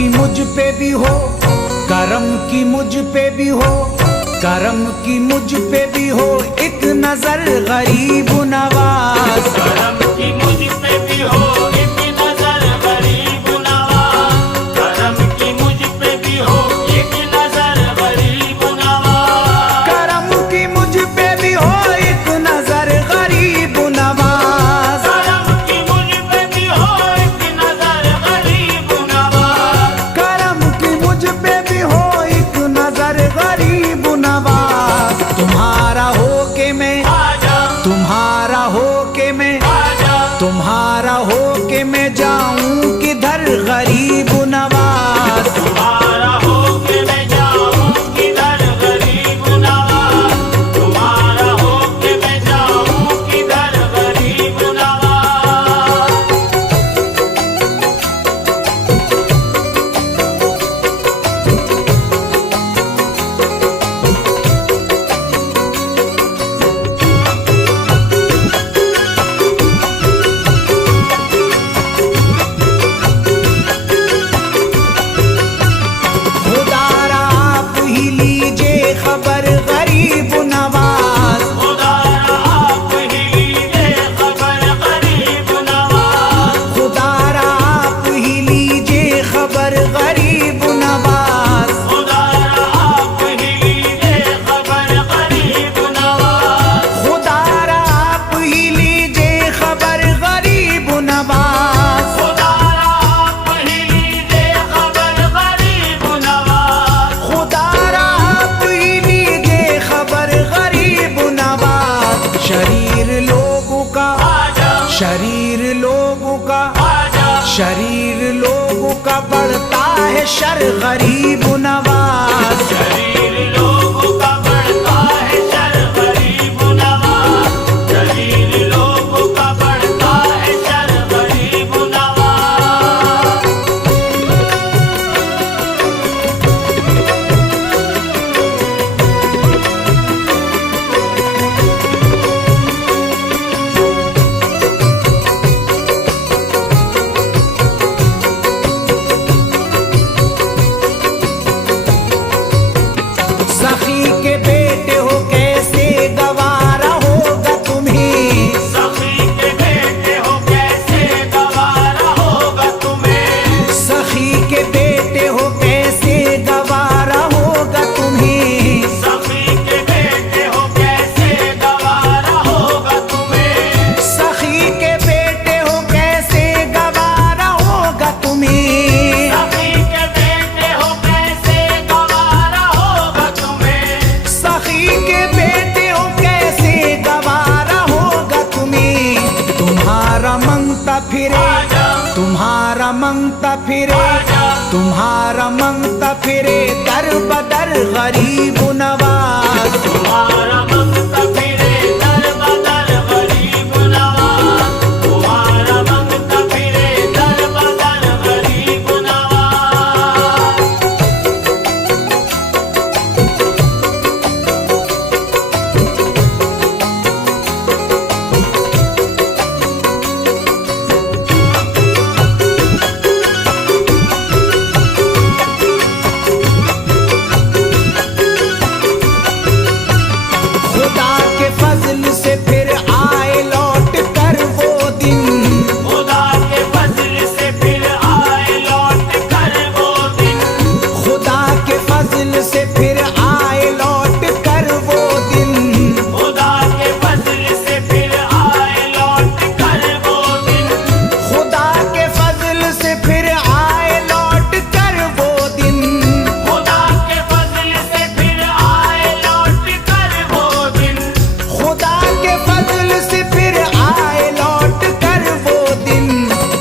की मुझ पे भी हो, करम की मुझ पे भी हो, करम की मुझ पे भी हो एक नजर गरीब नवाज। करम की मुझ पे भी हो एक नजर गरीब नवाज, करम की मुझ पे भी हो एक नजर गरीब नवाज, करम की मुझ पे भी हो एक नजर गरीब नवाज, करम की मुझ पे भी हो एक नजर गरीब नवाज, करम की मुझ पे भी हो एक नजर गरीब नवाज। तुम्हारा हो के मैं, आजा तुम्हारा हो के मैं, आजा तुम्हारा हो के मैं जाऊं किधर गरीब नवाज। तुम्हारा हो के मैं जाऊं किधर गरीब नवाज, तुम्हारा हो के मैं जाऊं किधर गरीब नवाज। खुदारा आप ही लीजिए खबर गरीब नवाज, खुदारा आप ही लीजिए खबर गरीब नवाज, खुदारा आप ही लीजिए खबर गरीब नवाज, खुदारा आप ही लीजिए खबर गरीब नवाज, खुदारा आप ही लीजिए खबर गरीब नवाज, खुदारा आप ही लीजिए खबर गरीब नवाज, खुदारा आप ही लीजिए खबर गरीब नवाज। शरीर लोगों का, आजा शरीर लोगों का, आजा शरीर लोगों का बढ़ता है शर गरीब नवाज। शरीर लोगों का बढ़ता है शर गरीब नवाज, शरीर लोगों का बढ़ता है शर गरीब नवाज। सखी के बेटे हो कैसे गवारा होगा तुम्हें, सखी के बेटे हो कैसे गवारा होगा तुम्हें, सखी के बेटे हो कैसे गवारा होगा तुम्हें, सखी के बेटे हो कैसे गवारा होगा तुम्हें, सखी के बेटे हो कैसे गवारा होगा तुम्हें, सखी के बेटे हो कैसे गवारा होगा तुम्हें, सखी के बेटे हो कैसे गवारा होगा तुम्हें। तुम्हारा मंगता फिरे, तुम्हारा मंगता फिरे, तुम्हारा मंगता फिरे दर बदर गरीब नवाज। तुम्हारा मंगता फिरे दर बदर गरीब नवाज, तुम्हारा मंगता फिरे दर बदर गरीब नवाज। खुदा के फजल से फिर आए लौट कर वो दिन, खुदा के फजल से फिर आए लौट कर वो दिन, खुदा के फजल से फिर आए लौट कर वो दिन, खुदा के फजल से फिर आए लौट कर वो दिन, खुदा के फजल से फिर आए लौट कर वो दिन, खुदा के फजल से फिर आए लौट कर वो दिन, खुदा के फजल से फिर आए लौट कर वो दिन।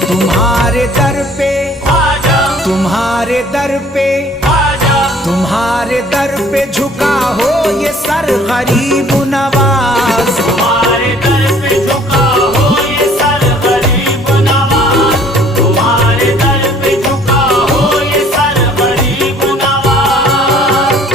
तुम्हारे दर पे, आजा तुम्हारे दर पे, आजा तुम्हारे दर पे झुका हो ये सर गरीब नवाज। तुम्हारे दर पे झुका हो ये सर गरीब नवाज, तुम्हारे दर पे झुका हो ये सर गरीब नवाज।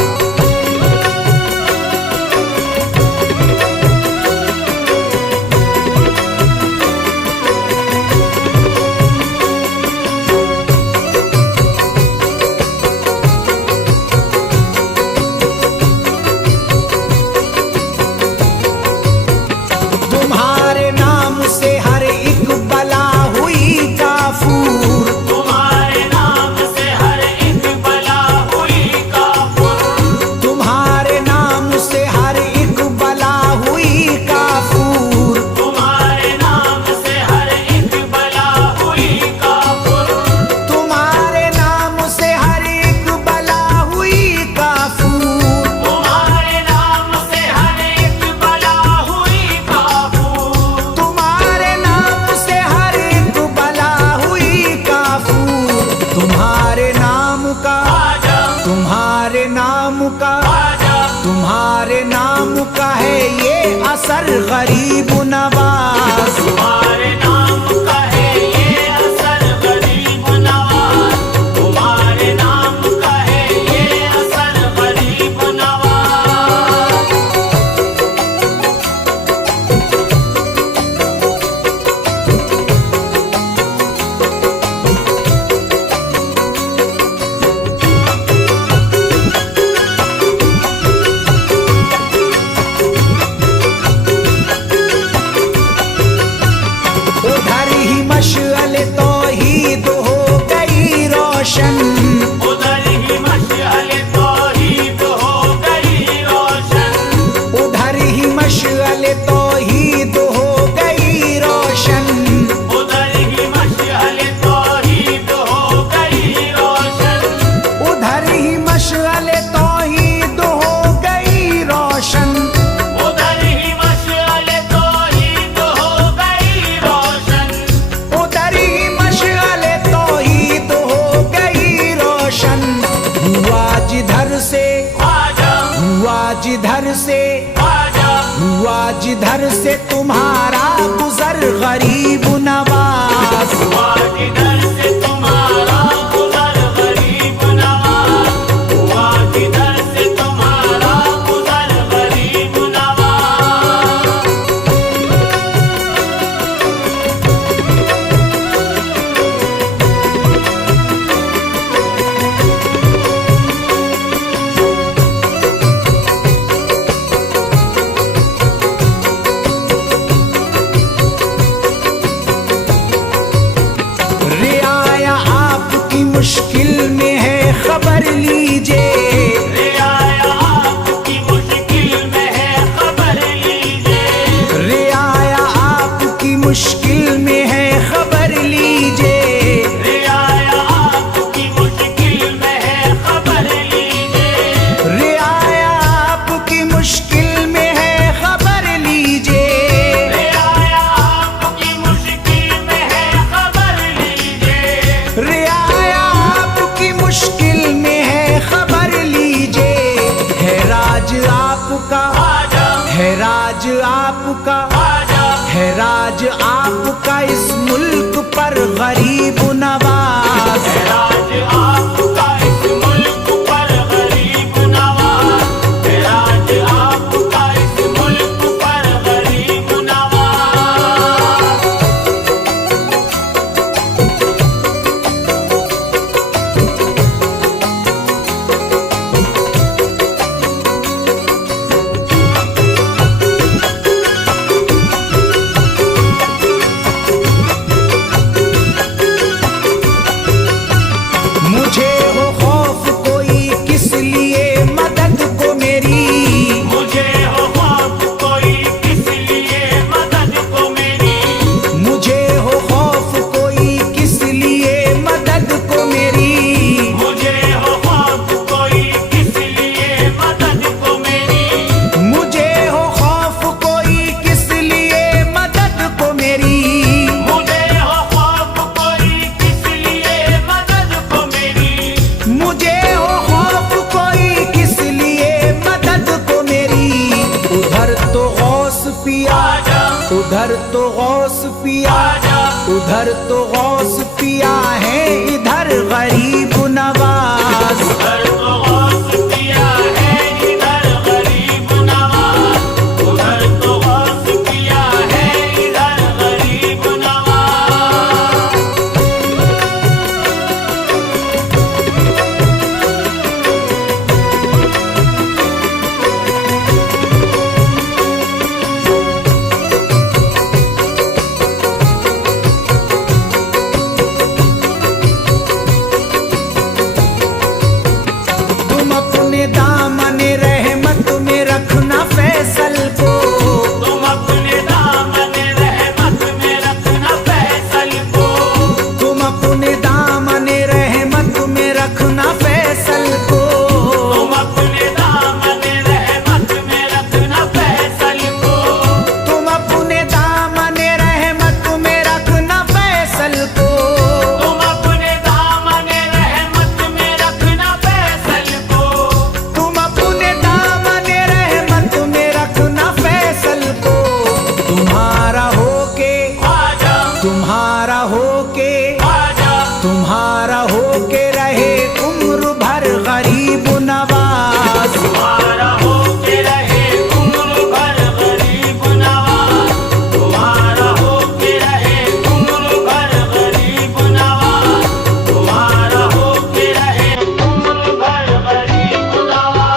असर गरीब नवाज। तुम्हारे नाम का है ये असर गरीब नवाज, तुम्हारे नाम का है ये असर गरीब नवाज। उधर ही मशअल तौहीद हो गई रोशन, उधर ही मशअल तौहीद हो गई रोशन, उधर ही मशअल तौहीद हो गई रोशन, उधर ही मशअल तौहीद हो गई रोशन, उधर ही मशअल तौहीद हो गई रोशन, उधर ही मशअल तौहीद हो गई रोशन। उधर ही मशअल तौहीद हो गई रोशन। हुआ जिधर से, आजा हुआ जिधर से, आजा हुआ जिधर से तुम्हारा गुजर गरीब नवाज। हुआ जिधर से तुम्हारा गुजर गरीब नवाज, हुआ जिधर से तुम्हारा गुजर गरीब नवाज। रियाया आपकी मुश्किल में है खबर लीजिए, रियाया आपकी मुश्किल में है खबर लीजिए, रियाया आपकी मुश्किल में है खबर लीजिए, रियाया आपकी मुश्किल में है खबर लीजिए, रियाया आपकी मुश्किल में है खबर लीजिए, रियाया आपकी मुश्किल में है खबर लीजिए। रियाया आपकी मुश्किल में है खबर लीजिए। है राज आपका, आजा है राज आपका, आजा है राज आपका इस मुल्क पर गरीब नवाज। है राज आपका इस मुल्क पर गरीब नवाज, है राज आपका इस मुल्क पर गरीब नवाज। मुझे हो खौफ कोई किस लिए मदद को मेरी, मुझे हो खौफ कोई किस लिए मदद को मेरी, मुझे हो खौफ कोई किस लिए मदद को मेरी, मुझे हो खौफ कोई किस लिए मदद को मेरी, मुझे हो खौफ कोई किस लिए मदद को मेरी, मुझे हो खौफ कोई किस लिए मदद को मेरी। मुझे हो खौफ कोई किस लिए मदद को मेरी। उधर तो गौस पिया, आजा उधर तो गौस पिया, आजा उधर तो गौस पिया है, इधर गरीब नवाज। उधर तो गौस पिया है, इधर गरीब नवाज, उधर तो गौस पिया है, इधर गरीब नवाज। तुम्हारा हो के रहे उम्र भर गरीब नवाज। तुम्हारा हो के रहे उम्र भर गरीब नवाज। तुम्हारा हो के रहे उम्र भर गरीब नवाज। तुम्हारा हो के रहे उम्र भर गरीब नवाज।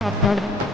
আপনার